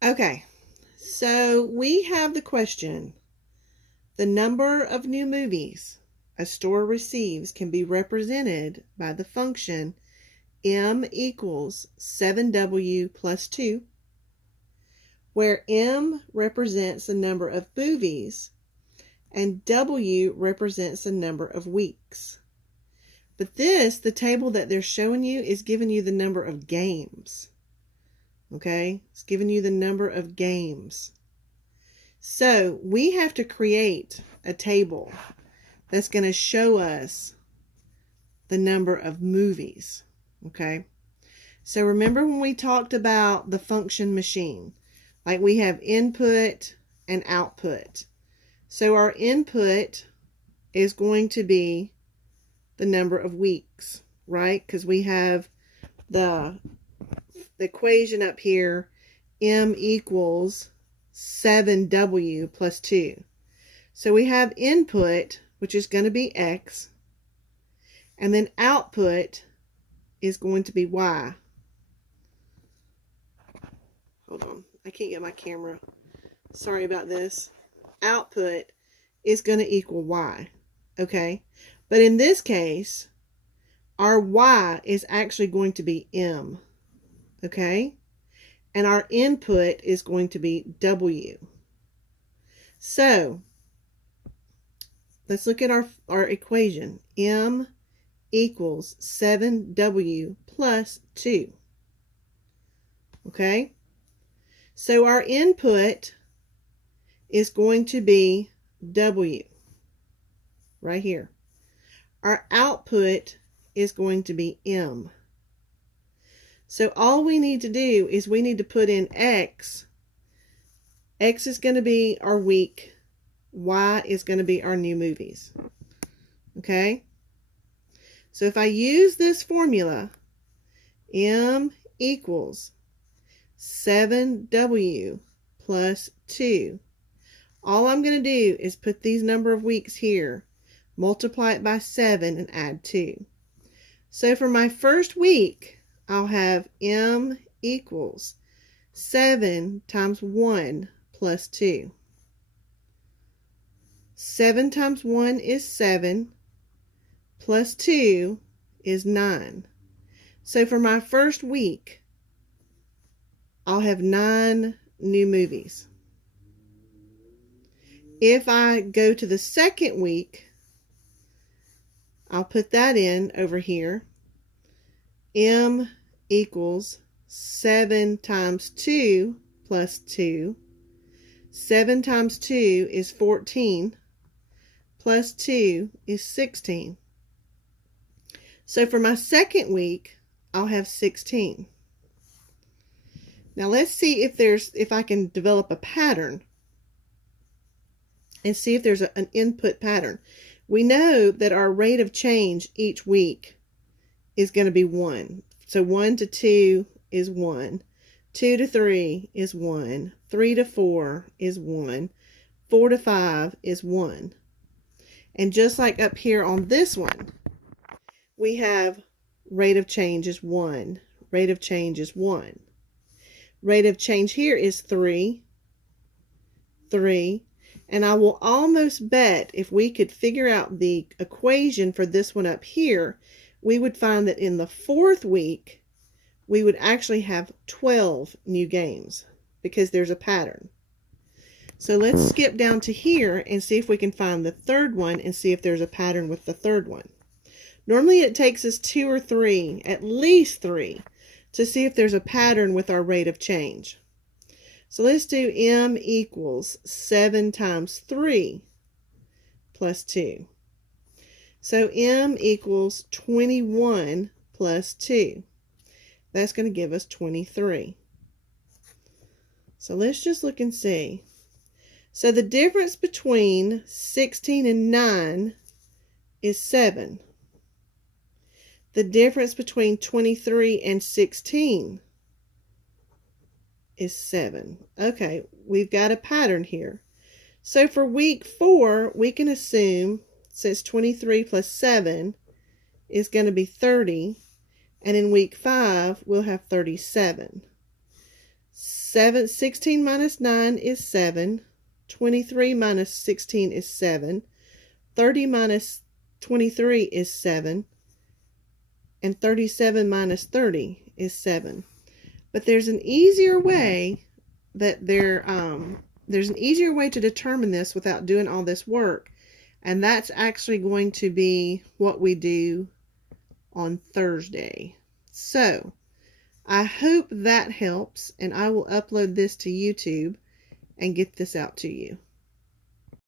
Okay, so we have the question. The number of new movies a store receives can be represented by the function M equals 7W plus 2, where M represents the number of movies and W represents the number of weeks. But the table that they're showing you, is giving you the number of games. Okay? It's giving you the number of games. So we have to create a table that's going to show us the number of movies. Okay? So remember when we talked about the function machine? Like we have input and output. So our input is going to be the number of weeks, right? Because we have the equation up here, M equals 7W plus 2. So we have input, which is going to be X, and then output is going to be Y. Hold on, I can't get my camera. Sorry about this. Output is going to equal Y, okay? But in this case, our Y is actually going to be M, okay? And our input is going to be W. So let's look at our equation. M equals 7W plus 2. Okay? So our input is going to be W right here. Our output is going to be M. So all we need to do is we need to put in X. X is going to be our week. Y is going to be our new movies. Okay? So if I use this formula, M equals 7W plus 2. All I'm going to do is put these number of weeks here, multiply it by 7, and add 2. So for my first week, I'll have M equals 7 times 1 plus 2. 7 times 1 is 7, plus 2 is 9. So for my first week, I'll have 9 new movies. If I go to the second week, I'll put that in over here. M equals 7 times 2 plus 2. 7 times 2 is 14, plus 2 is 16. So for my second week, I'll have 16. Now let's see if I can develop a pattern and see if there's an input pattern. We know that our rate of change each week is going to be 1. So 1 to 2 is 1. 2 to 3 is 1. 3 to 4 is 1. 4 to 5 is 1. And just like up here on this one, we have rate of change is 1. Rate of change is 1. Rate of change here is 3. 3. And I will almost bet if we could figure out the equation for this one up here, we would find that in the fourth week, we would actually have 12 new games because there's a pattern. So let's skip down to here and see if we can find the third one and see if there's a pattern with the third one. Normally it takes us 2 or 3, at least 3, to see if there's a pattern with our rate of change. So let's do M equals 7 times 3 plus 2. So M equals 21 plus 2. That's going to give us 23. So let's just look and see. So the difference between 16 and 9 is 7. The difference between 23 and 16 is 7. Okay, we've got a pattern here. So for week 4, we can assume, since 23 plus 7 is going to be 30, and in week 5, we'll have 37. 16 minus 9 is 7. 23 minus 16 is 7. 30 minus 23 is 7. And 37 minus 30 is 7. But there's an easier way there's an easier way to determine this without doing all this work. And that's actually going to be what we do on Thursday. So, I hope that helps, and I will upload this to YouTube and get this out to you.